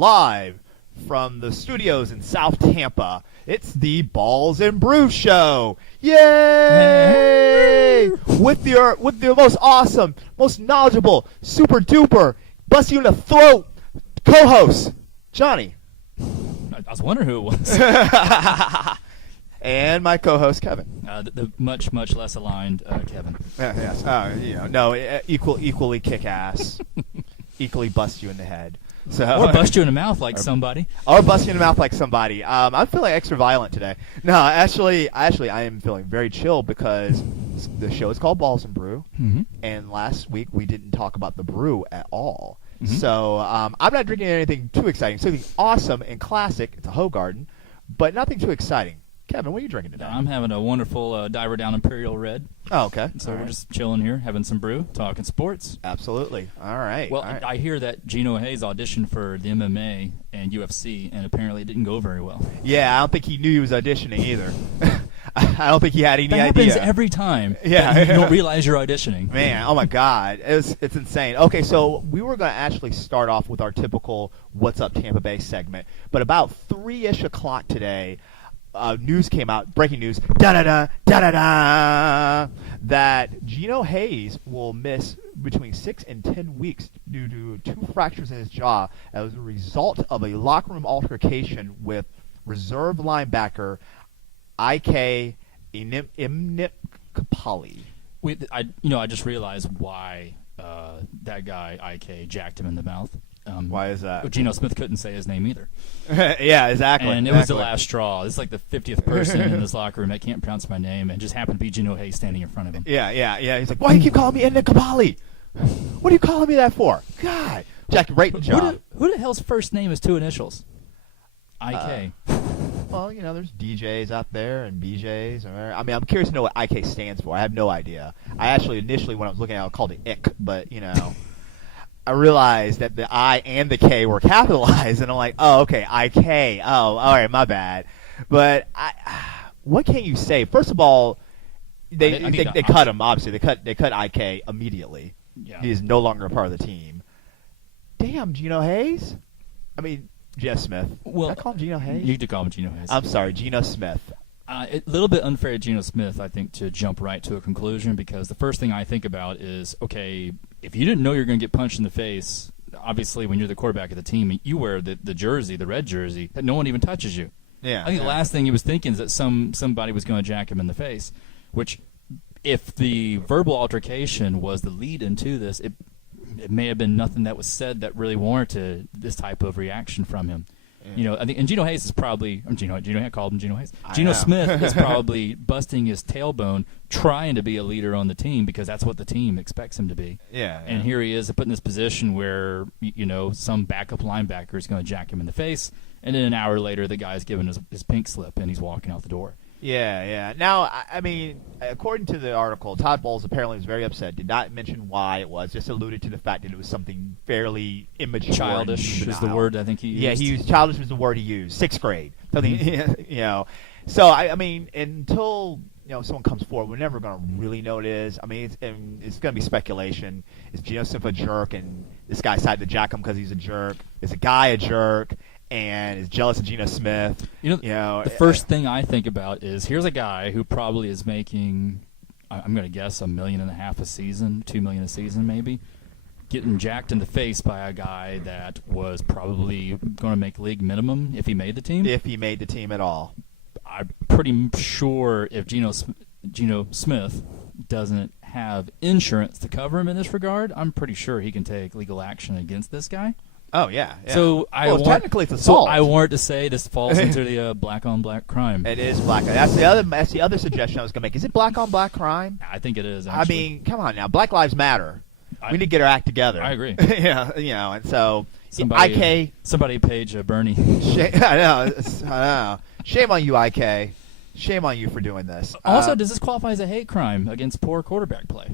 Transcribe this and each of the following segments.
live from the studios in South Tampa. It's the Balls and Brew Show. Yay! With your most awesome, most knowledgeable, super duper, bust you in the throat co-host, Johnny. I was wondering who it was. And my co-host, Kevin. The much less aligned Kevin. Yes. Equally kick-ass. Equally bust you in the head. Or bust you in the mouth like somebody. Or bust you in the mouth like somebody. I'm feeling extra violent today. No, actually, I am feeling very chill because the show is called Balls and Brew, and last week we didn't talk about the brew at all. So I'm not drinking anything too exciting. Something awesome and classic. It's a Hoegaarden, but nothing too exciting. Kevin, what are you drinking today? I'm having a wonderful Diver Down Imperial Red. Oh, okay. So we're just chilling here, having some brew, talking sports. Absolutely. All right. Well, all right. I hear that Geno Hayes auditioned for the MMA and UFC, and apparently it didn't go very well. Yeah, I don't think he knew he was auditioning either. I don't think he had any that idea. Happens every time. Yeah. You don't realize you're auditioning. Man, oh my God. It's insane. Okay, so we were going to actually start off with our typical What's Up Tampa Bay segment, but about 3-ish o'clock today, news came out, breaking news, that Geno Hayes will miss between 6 and 10 weeks due to 2 fractures in his jaw as a result of a locker room altercation with reserve linebacker I.K. Imnikapali. I just realized why that guy I.K. jacked him in the mouth. Why is that? Geno Smith couldn't say his name either. Yeah, exactly. And it was the last straw. This is like the 50th person in this locker room that can't pronounce my name, and just happened to be Geno Hayes standing in front of him. Yeah. He's like, why do you keep calling me Imnikapali? What are you calling me that for? God. Jack, right in the jaw. Who the hell's first name is 2 initials? I.K. Well, there's DJs out there and BJs. I mean, I'm curious to know what IK stands for. I have no idea. I actually initially, when I was looking at it, I called it IK, but, I realized that the I and the K were capitalized, and I'm like, oh, okay, IK. Oh, all right, my bad. But what can you say? First of all, they cut him, obviously. They cut IK immediately. Yeah. He is no longer a part of the team. Damn, Geno Hayes? I mean, Geno Smith. Well, did I call him Geno Hayes? You did call him Geno Hayes. I'm sorry, Geno Smith. A little bit unfair to Geno Smith, I think, to jump right to a conclusion, because the first thing I think about is, okay, if you didn't know you're going to get punched in the face, obviously when you're the quarterback of the team, you wear the jersey, the red jersey, that no one even touches you. Yeah. I think the last thing he was thinking is that somebody was going to jack him in the face, which, if the verbal altercation was the lead into this, it may have been nothing that was said that really warranted this type of reaction from him. I think, and Geno Hayes is probably, I called him Geno Hayes. Geno Smith is probably busting his tailbone trying to be a leader on the team, because that's what the team expects him to be. Yeah. And here he is put in this position where, some backup linebacker is going to jack him in the face, and then an hour later the guy's giving his pink slip and he's walking out the door. Yeah. Now, I mean, according to the article, Todd Bowles apparently was very upset. Did not mention why it was. Just alluded to the fact that it was something fairly immature. Childish is the word I think he used. Yeah, he used childish was the word he used. 6th grade. Something, So I mean, until someone comes forward, we're never going to really know what it is. I mean, it's going to be speculation. Is Geno Smith a jerk, and this guy decided to jack him because he's a jerk? Is a guy a jerk and is jealous of Geno Smith? The first thing I think about is, here's a guy who probably is making, I'm going to guess, $1.5 million a season, $2 million a season maybe, getting jacked in the face by a guy that was probably going to make league minimum if he made the team. If he made the team at all. I'm pretty sure if Geno Smith doesn't have insurance to cover him in this regard, I'm pretty sure he can take legal action against this guy. Oh, yeah. So technically it's assault. So I warrant to say this falls into the black-on-black crime. It is black. That's the other suggestion I was going to make. Is it black-on-black crime? I think it is, actually. I mean, come on now. Black Lives Matter. We need to get our act together. I agree. And so somebody page Bernie. I know. Shame on you, IK. Shame on you for doing this. Also, does this qualify as a hate crime against poor quarterback play?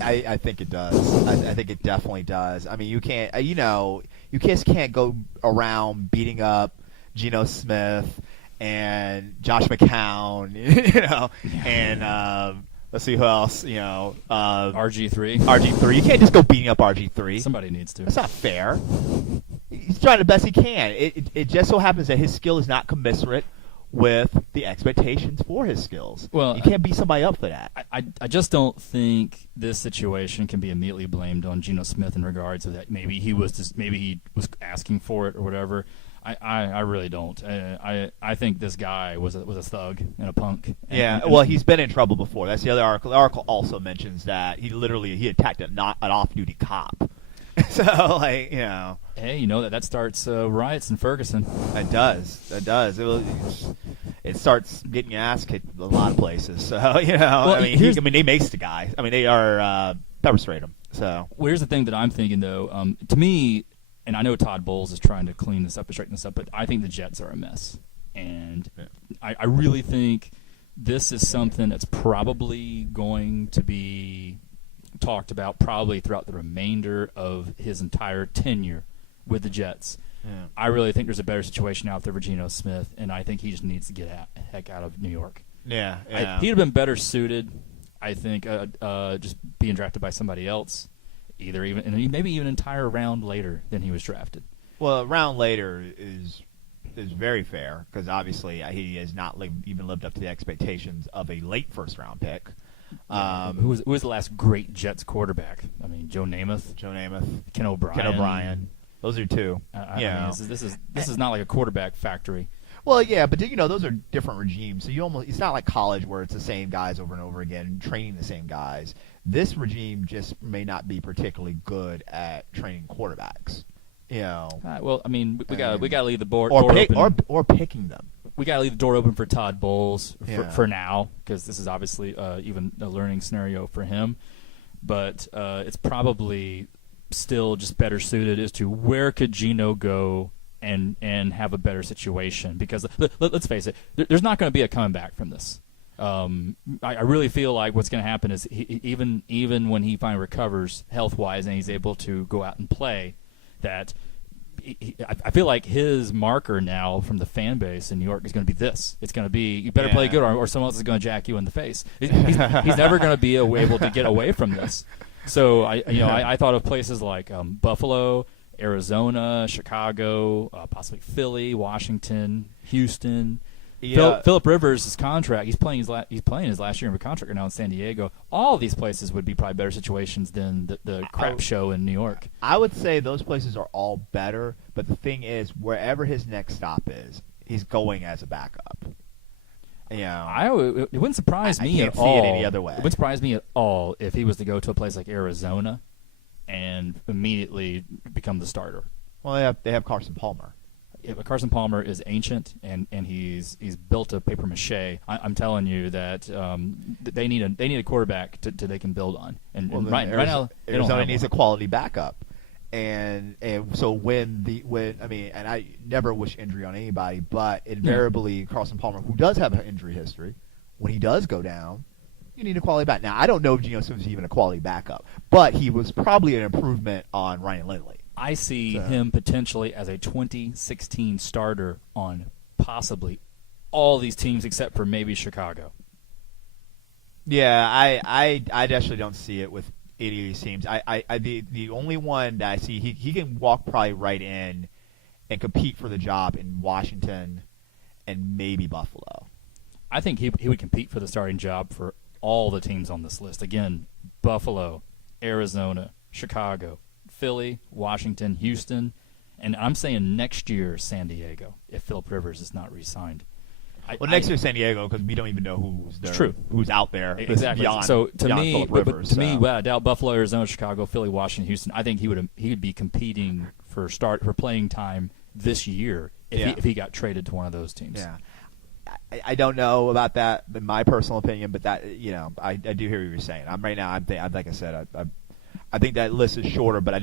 I think it does. I think it definitely does. I mean, you can't. You just can't go around beating up Geno Smith and Josh McCown. And let's see who else. RG3. You can't just go beating up RG3. Somebody needs to. That's not fair. He's trying the best he can. It just so happens that his skill is not commensurate with the expectations for his skills. Well, you can't beat somebody up for that. I just don't think this situation can be immediately blamed on Geno Smith in regards to that. Maybe he was asking for it or whatever. I really don't. I think this guy was a thug and a punk. Well, he's been in trouble before. That's the other article. The article also mentions that he attacked an off-duty cop. So, like, Hey, that starts riots in Ferguson. It does. It starts getting your ass kicked a lot of places. So, Well, they mace the guy. I mean, they are pepper sprayed him. So, well, here's the thing that I'm thinking, though. To me, and I know Todd Bowles is trying to clean this up and straighten this up, but I think the Jets are a mess. And I really think this is something that's probably going to be talked about probably throughout the remainder of his entire tenure with the Jets. Yeah. I really think there's a better situation out there for Geno Smith, and I think he just needs to get heck out of New York. Yeah. He'd have been better suited, I think, just being drafted by somebody else, maybe even an entire round later than he was drafted. Well, a round later is very fair because obviously he has not even lived up to the expectations of a late first-round pick. Who was the last great Jets quarterback? I mean, Joe Namath, Ken O'Brien. Those are two. This is not like a quarterback factory. Well, yeah, but those are different regimes. So it's not like college where it's the same guys over and over again, training the same guys. This regime just may not be particularly good at training quarterbacks. Well, I mean, we got to leave the door open. Or picking them. We got to leave the door open for Todd Bowles for now, because this is obviously even a learning scenario for him. But it's probably still just better suited as to where could Geno go and have a better situation. Because let's face it, there's not going to be a coming back from this. I really feel like what's going to happen is even when he finally recovers health-wise and he's able to go out and play, that I feel like his marker now from the fan base in New York is going to be this. It's going to be, you better play good or someone else is going to jack you in the face. He's never going to be able to get away from this. So I thought of places like Buffalo, Arizona, Chicago, possibly Philly, Washington, Houston. Philip Rivers' contract, he's playing his last year of a contract right now in San Diego. All of these places would be probably better situations than the crap show in New York. I would say those places are all better, but the thing is, wherever his next stop is, he's going as a backup. It wouldn't surprise me at all. I can't see it any other way. It wouldn't surprise me at all if he was to go to a place like Arizona and immediately become the starter. Well, they have Carson Palmer. Carson Palmer is ancient, and he's built a paper mache. I'm telling you that they need a quarterback to they can build on. And right now, Arizona needs a quality backup. And so and I never wish injury on anybody, but invariably Carson Palmer, who does have an injury history, when he does go down, you need a quality back. Now, I don't know if Geno Smith is even a quality backup, but he was probably an improvement on Ryan Lindley. I see him potentially as a 2016 starter on possibly all these teams except for maybe Chicago. Yeah, I actually don't see it with any of these teams. The only one that I see he can walk probably right in and compete for the job in Washington and maybe Buffalo. I think he would compete for the starting job for all the teams on this list. Again, Buffalo, Arizona, Chicago, Philly, Washington, Houston, and I'm saying next year San Diego if Philip Rivers is not re-signed. Next year San Diego because we don't even know who's there. True. Who's out there. Exactly. Beyond, so to me, Philip Rivers, without doubt, Buffalo, Arizona, Chicago, Philly, Washington, Houston. I think he would be competing for playing time this year if he got traded to one of those teams. Yeah. I don't know about that in my personal opinion, but that I do hear what you're saying. Like I said, I think that list is shorter, but I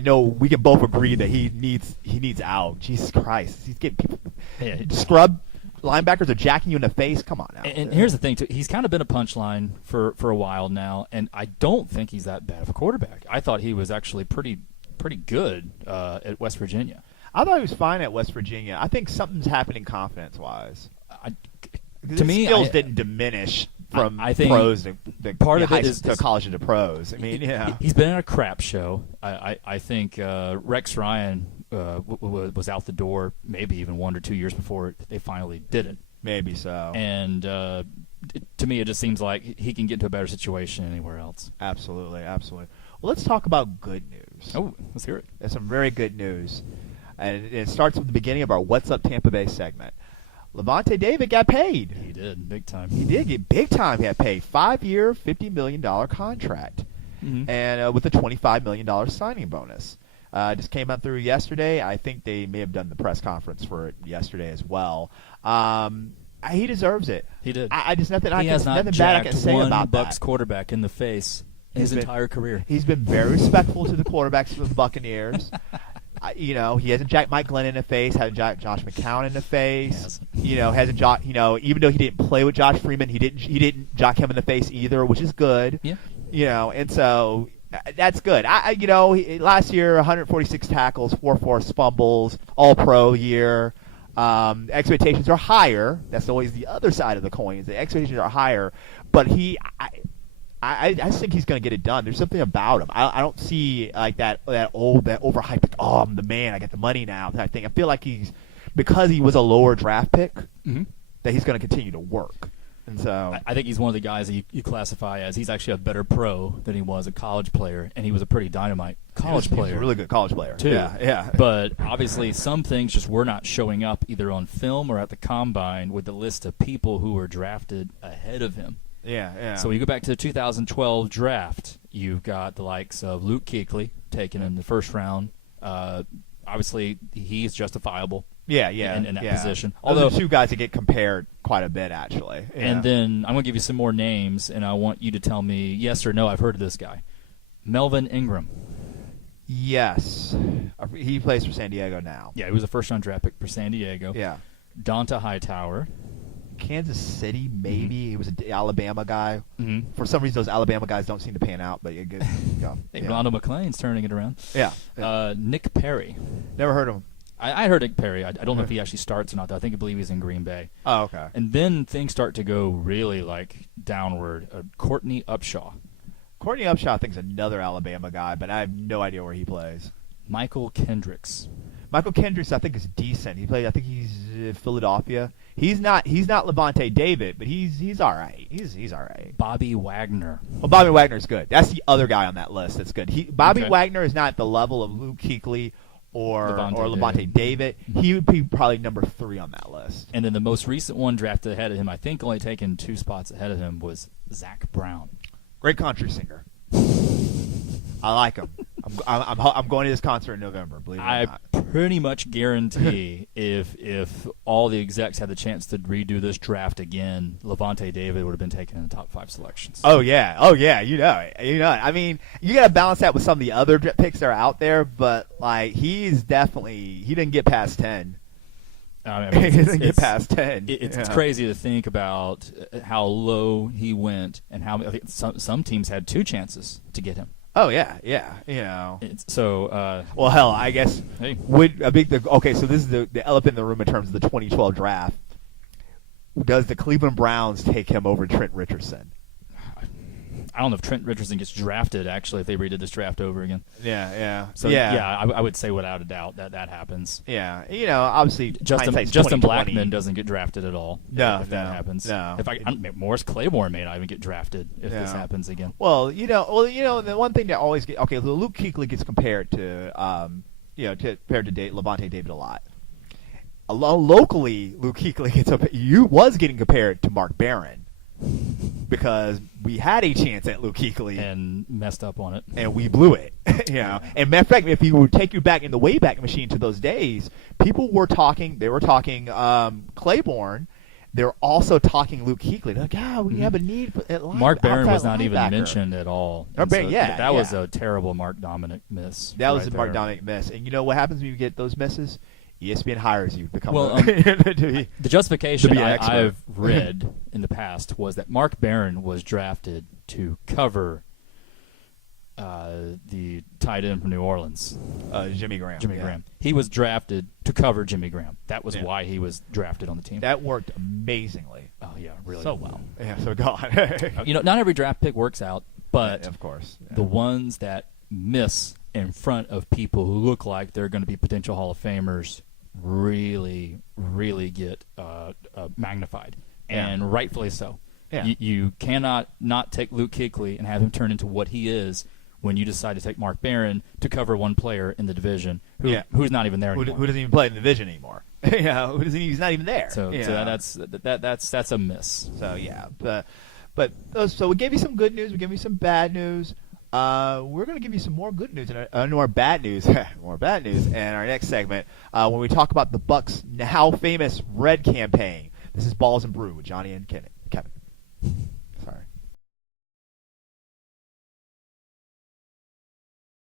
know we can both agree that he needs out. Jesus Christ, he's getting people scrub linebackers are jacking you in the face. Come on now. And here's the thing too, he's kind of been a punchline for a while now, and I don't think he's that bad of a quarterback. I thought he was actually pretty good at West Virginia. I thought he was fine at West Virginia. I think something's happening confidence-wise. To me, skills didn't diminish from I think pros to part of it is to college to pros. I mean, he's been in a crap show. I think Rex Ryan was out the door, maybe even 1 or 2 years before they finally did it. Maybe so. And to me, it just seems like he can get into a better situation anywhere else. Absolutely, absolutely. Well, let's talk about good news. Oh, let's hear it. There's some very good news. And it starts with the beginning of our What's Up Tampa Bay segment. Levante David got paid. He did, big time. He did get big time. He got paid 5-year, $50 million contract, and with a $25 million signing bonus. Just came out through yesterday. I think they may have done the press conference for it yesterday as well. He deserves it. He did. Nothing He has not bad I can jacked say one about Bucs that. quarterback in the face his entire career. He's been very respectful to the quarterbacks of the Buccaneers. He hasn't jacked Mike Glenn in the face, hasn't jacked Josh McCown in the face. Hasn't even though he didn't play with Josh Freeman, he didn't jack him in the face either, which is good. Yeah. And so that's good. Last year 146 tackles, 4 forced fumbles, All Pro year. Expectations are higher. That's always the other side of the coin. The expectations are higher, but I just think he's going to get it done. There's something about him. I don't see like that overhyped. Oh, I'm the man. I get the money now type thing. I feel like because he was a lower draft pick, that he's going to continue to work. And so I think he's one of the guys that you classify as he's actually a better pro than he was a college player, and he was a pretty dynamite college player. He was a really good college player too. Yeah. But obviously, some things just were not showing up either on film or at the combine with the list of people who were drafted ahead of him. Yeah. So when you go back to the 2012 draft, you've got the likes of Luke Kuechly taken in the first round. Obviously, he's justifiable. In that position. Although two guys that get compared quite a bit, actually. Yeah. And then I'm going to give you some more names, and I want you to tell me yes or no. I've heard of this guy, Melvin Ingram. Yes, he plays for San Diego now. Yeah, he was a first-round draft pick for San Diego. Yeah. Donta Hightower. Kansas City, maybe. He was an Alabama guy. For some reason, those Alabama guys don't seem to pan out, but you get. Rondo McClain's turning it around. Yeah. Nick Perry. Never heard of him. I heard Nick Perry. I don't know if he actually starts or not, though. I believe he's in Green Bay. Oh, okay. And then things start to go really, downward. Courtney Upshaw. Courtney Upshaw, I think, is another Alabama guy, but I have no idea where he plays. Michael Kendricks. Michael Kendricks, I think, is decent. I think he's Philadelphia. He's not Levante David, but he's all right. He's all right. Bobby Wagner. Well, Bobby Wagner's good. That's the other guy on that list that's good. Bobby Wagner is not at the level of Luke Kuechly or Levante David. He would be probably number 3 on that list. And then the most recent one drafted ahead of him, I think only taken 2 spots ahead of him, was Zach Brown. Great country singer. I like him. I'm going to this concert in November. Believe it or not. I pretty much guarantee if all the execs had the chance to redo this draft again, Levante David would have been taken in the top 5 selections. Oh yeah. You know it. I mean, you got to balance that with some of the other picks that are out there, but he didn't get past 10. He didn't get past 10. It's crazy to think about how low he went, and how I think some teams had 2 chances to get him. Oh yeah. Well, hell, I guess. Hey. So this is the elephant in the room in terms of the 2012 draft. Does the Cleveland Browns take him over Trent Richardson? I don't know if Trent Richardson gets drafted, actually, if they redid this draft over again. Yeah. So, I would say without a doubt that happens. Yeah. Obviously, Justin Blackman doesn't get drafted at all. If that happens. No. Morris Claiborne may not even get drafted if this happens again. Well, the one thing that always Luke Kuechly gets compared to, Levante David a lot. Locally, Luke Kuechly was getting compared to Mark Barron. Because we had a chance at Luke Kuechly and messed up on it, and we blew it. And matter of fact, if you would take you back in the Wayback Machine to those days, people were talking. They were talking Claiborne. They're also talking Luke Kuechly. They're like, we have a need for Mark Barron was not even mentioned at all. That was a terrible Mark Dominic miss. That was a Mark Dominic miss. And you know what happens when you get those misses? ESPN hires you to become the justification I've read in the past was that Mark Barron was drafted to cover the tight end from New Orleans, Jimmy Graham. Graham. He was drafted to cover Jimmy Graham. That was why he was drafted on the team. That worked amazingly. Oh yeah, really so well. Yeah, so go on. Not every draft pick works out, but of course, the ones that miss in front of people who look like they're going to be potential Hall of Famers really, really get magnified, and rightfully so. Yeah. You cannot not take Luke Kuechly and have him turn into what he is when you decide to take Mark Barron to cover one player in the division who's not even there anymore. Who doesn't even play in the division anymore. He's not even there. So that's a miss. So yeah, so we gave you some good news. We gave you some bad news. We're going to give you some more good news and more bad news, more bad news in our next segment when we talk about the Bucks' now famous red campaign. This is Balls and Brew with Johnny and Kenny.